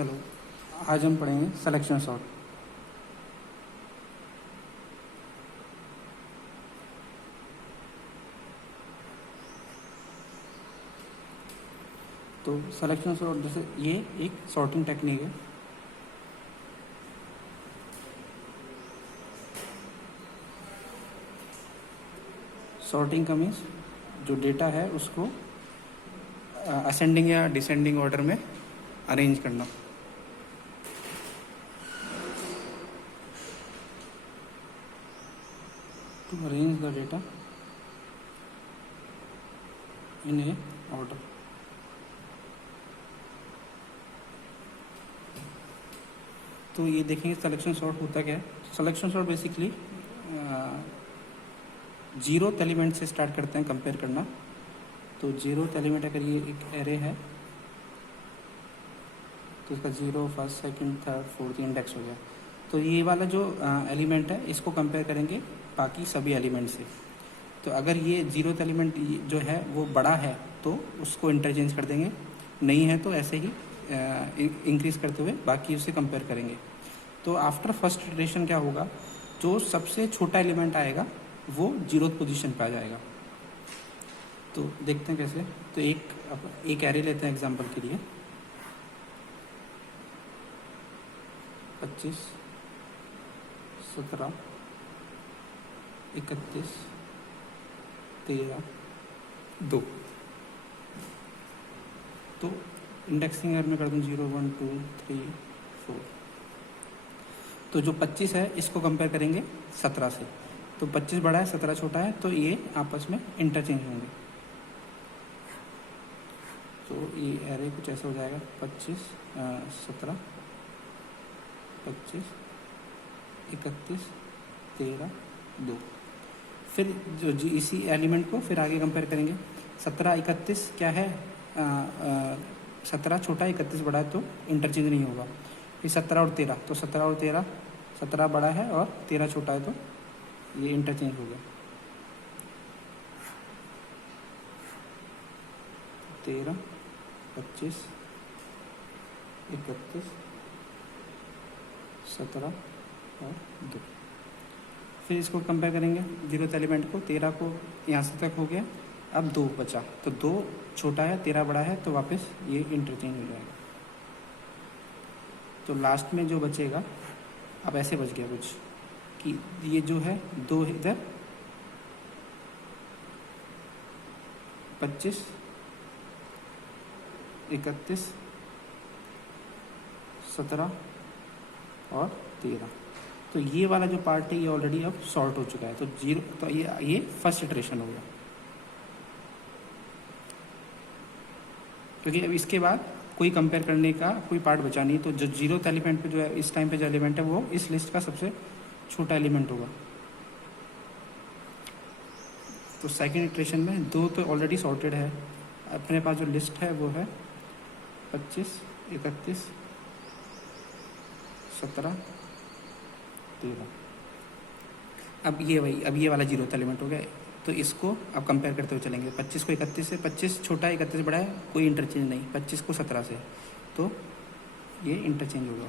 Hello. आज हम पढ़ेंगे सिलेक्शन सॉर्ट। तो सिलेक्शन सॉर्ट जैसे ये एक सॉर्टिंग टेक्निक है। सॉर्टिंग का मीन्स जो डेटा है उसको असेंडिंग या डिसेंडिंग ऑर्डर में अरेंज करना। To arrange the data in a order. तो ये देखेंगे सिलेक्शन सॉर्ट होता क्या है। Selection sort basically zeroth element से स्टार्ट करते हैं कंपेयर करना। तो जीरोथ एलिमेंट अगर ये एक एरे है तो इसका 0 first second third fourth index हो गया। तो ये वाला जो एलिमेंट है इसको कंपेयर करेंगे बाकी सभी एलिमेंट से। तो अगर ये जीरोथ एलिमेंट जो है वो बड़ा है तो उसको इंटरचेंज कर देंगे, नहीं है तो ऐसे ही इंक्रीज करते हुए बाकी उससे कंपेयर करेंगे। तो आफ्टर फर्स्ट इटरेशन क्या होगा, जो सबसे छोटा एलिमेंट आएगा वो जीरोथ पोजीशन पे आ जाएगा। तो देखते हैं कैसे। तो एक एरे लेते हैं एग्जांपल के लिए 25 17 31 13 2। तो इंडेक्सिंग अगर मैं कर दूँ 0 1 2 3 4। तो जो 25 है इसको कंपेयर करेंगे 17 से। तो 25 बड़ा है 17 छोटा है, तो ये आपस में इंटरचेंज होंगे। तो ये एरे कुछ ऐसा हो जाएगा 25 17 25 31 13 2। फिर जो इसी एलिमेंट को फिर आगे कंपेयर करेंगे 17 31 क्या है, 17 छोटा 31 बड़ा है तो इंटरचेंज नहीं होगा। फिर 17 और 13, तो 17 और 13, 17 बड़ा है और 13 छोटा है तो ये इंटरचेंज हो गया। 13 25 31 17 और 2। फिर इसको कंपेयर करेंगे जीरोथ एलिमेंट को, 13 को यहाँ से तक हो गया, अब 2 बचा। तो 2 छोटा है 13 बड़ा है तो वापस ये इंटरचेंज हो जाएगा। तो लास्ट में जो बचेगा, अब ऐसे बच गया कुछ कि ये जो है 2 इधर 25 31 17 और 13। तो ये वाला जो पार्ट है ये ऑलरेडी अब सॉर्ट हो चुका है। तो जीरो, तो ये फर्स्ट इटरेशन हो गया। क्योंकि अब इसके बाद कोई कंपेयर करने का कोई पार्ट बचा नहीं। तो जो जीरोथ एलिमेंट पे जो है इस टाइम पे जो एलिमेंट है वो इस लिस्ट का सबसे छोटा एलिमेंट होगा। तो सेकेंड इटरेशन में 2 तो ऑलरेडी सॉर्टेड है। अपने पास जो लिस्ट है वो है 25 31 17 13। अब ये वाला जीरोथ एलिमेंट हो गया। तो इसको अब कंपेयर करते हुए चलेंगे 25 को 31 से। 25 छोटा है 31 बड़ा है, कोई इंटरचेंज नहीं। 25 को 17 से, तो ये इंटरचेंज होगा।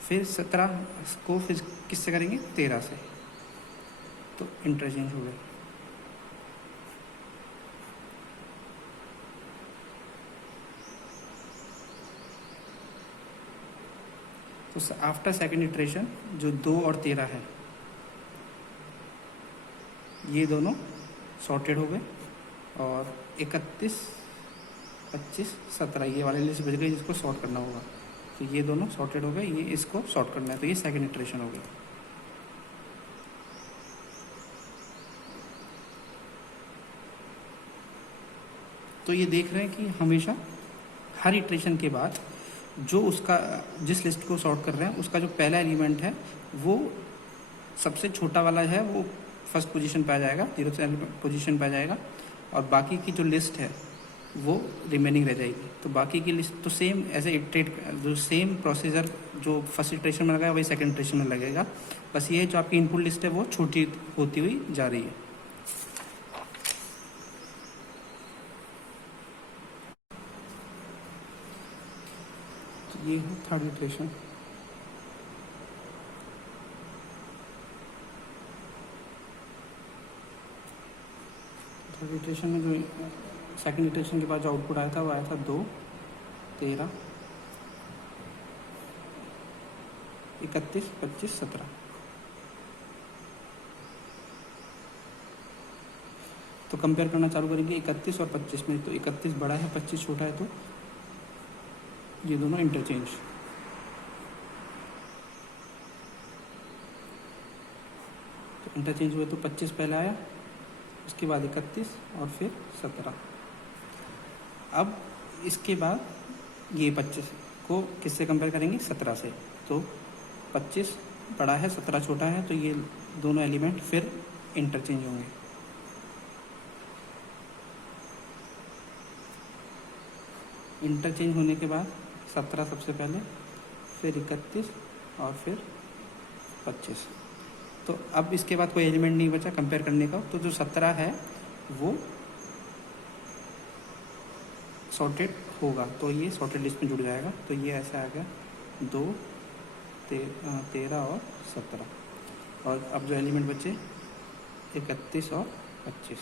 फिर 17 को फिर किससे करेंगे 13 से, तो इंटरचेंज हो गए। तो आफ्टर सेकेंड इटरेशन जो 2 और 13 है ये दोनों सॉर्टेड हो गए। और 31 25 17 ये वाले लिस्ट बच गई जिसको सॉर्ट करना होगा। तो ये दोनों सॉर्टेड हो गए, ये इसको सॉर्ट करना है। तो ये सेकेंड इटरेशन हो गई। तो ये देख रहे हैं कि हमेशा हर इटरेशन के बाद जो उसका जिस लिस्ट को सॉर्ट कर रहे हैं उसका जो पहला एलिमेंट है वो सबसे छोटा वाला है वो फर्स्ट पोजीशन पे आ जाएगा, जीरोथ पोजीशन पे आ जाएगा। और बाकी की जो लिस्ट है वो रिमेनिंग रह जाएगी। तो बाकी की लिस्ट तो सेम एज ए इटरेट, जो सेम प्रोसीजर जो फर्स्ट इटरेशन में लगाया वही सेकंड इटरेशन में लगेगा, बस ये जो आपकी इनपुट लिस्ट है वो छोटी होती हुई जा रही है। तो ये है थर्ड इटरेशन। थर्ड इटरेशन में जो सेकंड इटरेशन के बाद जो आउटपुट आया था वो आया था 2, 13, 31, 25, 17। तो कंपेयर करना चालू करेंगे 31 और 25 में। तो 31 बड़ा है, 25 छोटा है, तो ये दोनों इंटरचेंज। तो इंटरचेंज हुए तो 25 पहले आया, उसके बाद 31 और फिर 17। अब इसके बाद ये 25 को किससे कंपेयर करेंगे? 17 से। तो 25 बड़ा है, 17 छोटा है, तो ये दोनों एलिमेंट फिर इंटरचेंज होंगे। इंटरचेंज होने के बाद 17 सबसे पहले, फिर 31 और फिर 25। तो अब इसके बाद कोई एलिमेंट नहीं बचा कंपेयर करने का, तो जो 17 है वो सॉर्टेड होगा, तो ये सॉर्टेड लिस्ट में जुड़ जाएगा। तो ये ऐसा आ गया 2, 13 और 17। और अब जो एलिमेंट बचे 31 और 25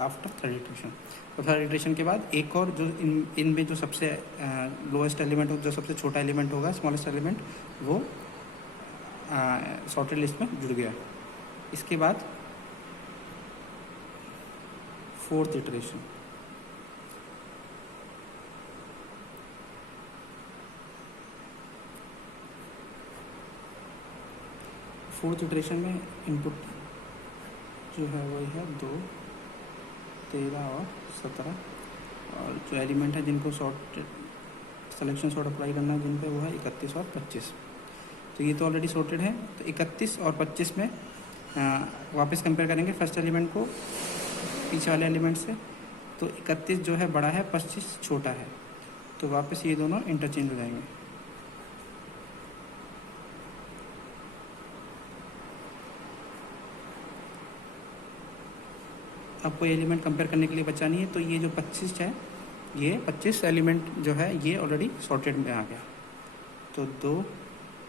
आफ्टर थर्ड इटरेशन। तो थर्ड इटरेशन के बाद एक और जो इनमें जो सबसे लोएस्ट एलिमेंट हो, जो सबसे छोटा एलिमेंट होगा, स्मॉलेस्ट एलिमेंट, वो सॉर्टेड लिस्ट में जुड़ गया। इसके बाद फोर्थ इटरेशन। फोर्थ इटरेशन में इनपुट जो है वही है 2, 13 और 17। और जो एलिमेंट है जिनको सिलेक्शन सॉर्ट अप्लाई करना है जिन पे, वो है 31 और 25। तो ये तो ऑलरेडी सॉर्टेड है। तो 31 और 25 में वापस कंपेयर करेंगे फर्स्ट एलिमेंट को पीछे वाले एलिमेंट से। तो 31 जो है बड़ा है, 25 छोटा है, तो वापस ये दोनों इंटरचेंज हो जाएंगे। अब कोई एलिमेंट कंपेयर करने के लिए बचा नहीं है, तो ये जो 25 है, ये 25 एलिमेंट जो है ये ऑलरेडी सॉर्टेड में आ गया। तो 2,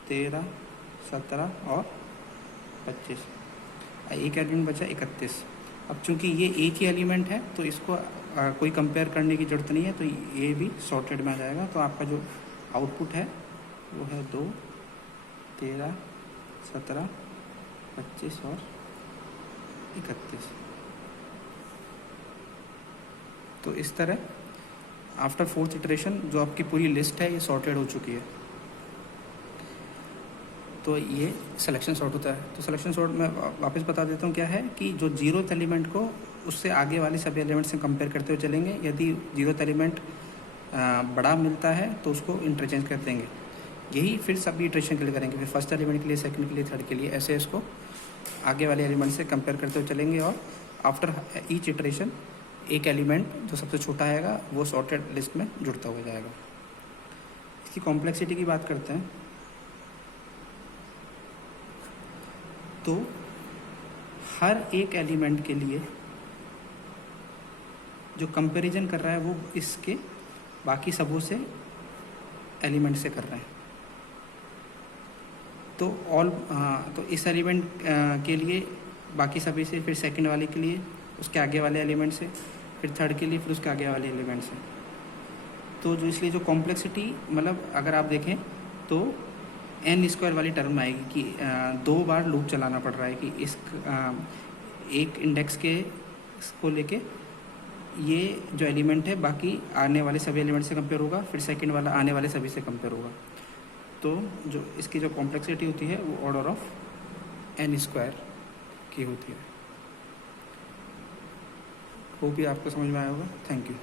13, 17 और 25। एक एलिमेंट बचा 31। अब चूंकि ये एक ही एलिमेंट है तो इसको कोई कंपेयर करने की ज़रूरत नहीं है, तो ये भी सॉर्टेड में आ जाएगा। तो आपका जो आउटपुट है वो है 2, 13, 17, 25 और 31। तो इस तरह आफ्टर फोर्थ इटरेशन जो आपकी पूरी लिस्ट है ये सॉर्टेड हो चुकी है। तो ये सिलेक्शन सॉर्ट होता है। तो सिलेक्शन सॉर्ट में वापस बता देता हूँ क्या है कि जो जीरोथ एलिमेंट को उससे आगे वाले सभी एलिमेंट से कंपेयर करते हुए चलेंगे। यदि जीरोथ एलिमेंट बड़ा मिलता है तो उसको इंटरचेंज कर देंगे। यही फिर सभी इटरेशन के लिए करेंगे, फिर फर्स्ट एलिमेंट के लिए, सेकंड के लिए, थर्ड के लिए, ऐसे इसको आगे वाले एलिमेंट से कंपेयर करते हुए चलेंगे। और आफ्टर ईच इटरेशन एक एलिमेंट जो सबसे छोटा आएगा वो सॉर्टेड लिस्ट में जुड़ता हुआ जाएगा। इसकी कॉम्प्लेक्सिटी की बात करते हैं तो हर एक एलिमेंट के लिए जो कंपैरिजन कर रहा है वो इसके बाकी सबों से एलिमेंट से कर रहे हैं। तो इस एलिमेंट के लिए बाकी सभी से, फिर सेकंड वाले के लिए उसके आगे वाले एलिमेंट से, फिर थर्ड के लिए फिर उसके आगे वाले एलिमेंट से। तो जो इसलिए जो कॉम्प्लेक्सिटी, मतलब अगर आप देखें तो n स्क्वायर वाली टर्म आएगी कि 2 बार लूप चलाना पड़ रहा है कि इस एक इंडेक्स के को लेके ये जो एलिमेंट है बाकी आने वाले सभी एलिमेंट से कंपेयर होगा, फिर सेकंड वाला आने वाले सभी से कंपेयर होगा। तो जो इसकी जो कॉम्प्लेक्सिटी होती है वो ऑर्डर ऑफ n स्क्वायर की होती है। वो भी आपको समझ में आया होगा। Thank you.